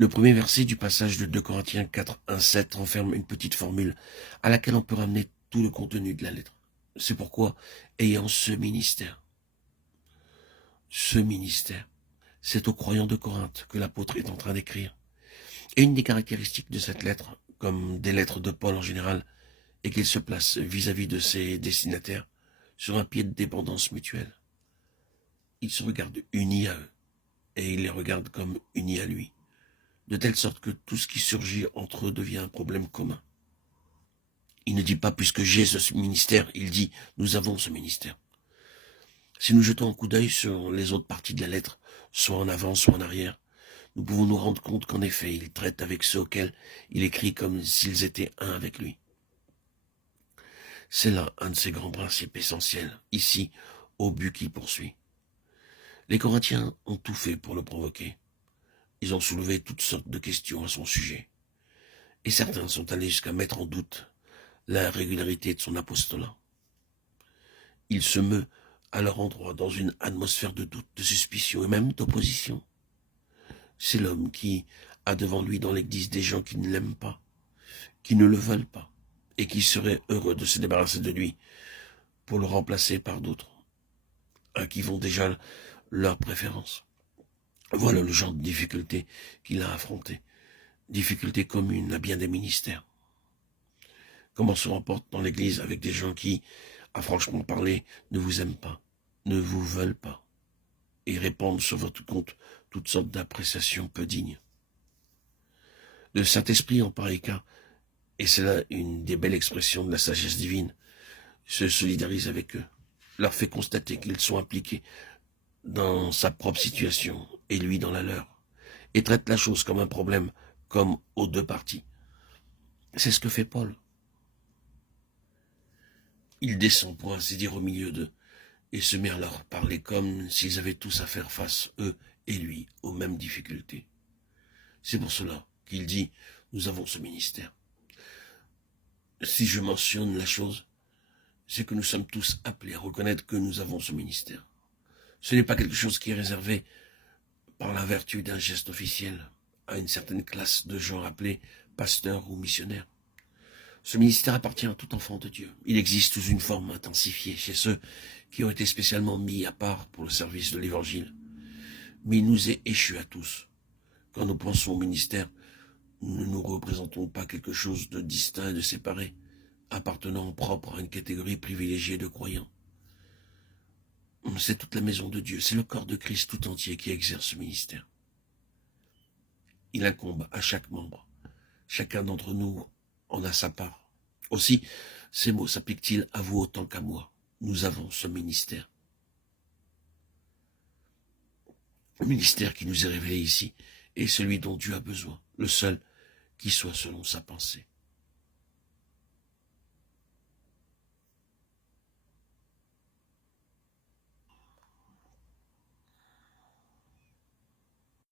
Le premier verset du passage de 2 Corinthiens 4, 1, 7 renferme une petite formule à laquelle on peut ramener tout le contenu de la lettre. C'est pourquoi, ayant ce ministère, c'est aux croyants de Corinthe que l'apôtre est en train d'écrire. Et une des caractéristiques de cette lettre, comme des lettres de Paul en général, est qu'il se place vis-à-vis de ses destinataires sur un pied de dépendance mutuelle. Il se regarde unis à eux, et il les regarde comme unis à lui, de telle sorte que tout ce qui surgit entre eux devient un problème commun. Il ne dit pas puisque j'ai ce ministère, il dit nous avons ce ministère. Si nous jetons un coup d'œil sur les autres parties de la lettre, soit en avant, soit en arrière, nous pouvons nous rendre compte qu'en effet, il traite avec ceux auxquels il écrit comme s'ils étaient un avec lui. C'est là un de ses grands principes essentiels, ici, au but qu'il poursuit. Les Corinthiens ont tout fait pour le provoquer. Ils ont soulevé toutes sortes de questions à son sujet. Et certains sont allés jusqu'à mettre en doute la régularité de son apostolat. Il se meut à leur endroit dans une atmosphère de doute, de suspicion et même d'opposition. C'est l'homme qui a devant lui dans l'église des gens qui ne l'aiment pas, qui ne le veulent pas, et qui seraient heureux de se débarrasser de lui pour le remplacer par d'autres, à qui vont déjà leurs préférences. Voilà le genre de difficulté qu'il a affronté, difficulté commune à bien des ministères. Comment se remporte dans l'église avec des gens qui, à franchement parler, ne vous aiment pas, ne vous veulent pas, et répandent sur votre compte toutes sortes d'appréciations peu dignes. Le Saint-Esprit, en pareil cas, et c'est là une des belles expressions de la sagesse divine, se solidarise avec eux, leur fait constater qu'ils sont impliqués dans sa propre situation, et lui dans la leur, et traite la chose comme un problème, comme aux deux parties. C'est ce que fait Paul. Il descend, pour ainsi dire, au milieu d'eux, et se met à leur parler comme s'ils avaient tous à faire face, eux et lui, aux mêmes difficultés. C'est pour cela qu'il dit, nous avons ce ministère. Si je mentionne la chose, c'est que nous sommes tous appelés à reconnaître que nous avons ce ministère. Ce n'est pas quelque chose qui est réservé par la vertu d'un geste officiel à une certaine classe de gens appelés pasteurs ou missionnaires. Ce ministère appartient à tout enfant de Dieu. Il existe sous une forme intensifiée chez ceux qui ont été spécialement mis à part pour le service de l'Évangile. Mais il nous est échu à tous. Quand nous pensons au ministère, nous ne nous représentons pas quelque chose de distinct et de séparé, appartenant propre à une catégorie privilégiée de croyants. C'est toute la maison de Dieu, c'est le corps de Christ tout entier qui exerce ce ministère. Il incombe à chaque membre. Chacun d'entre nous en a sa part. Aussi, ces mots s'appliquent-ils à vous autant qu'à moi. Nous avons ce ministère. Le ministère qui nous est révélé ici est celui dont Dieu a besoin, le seul qui soit selon sa pensée.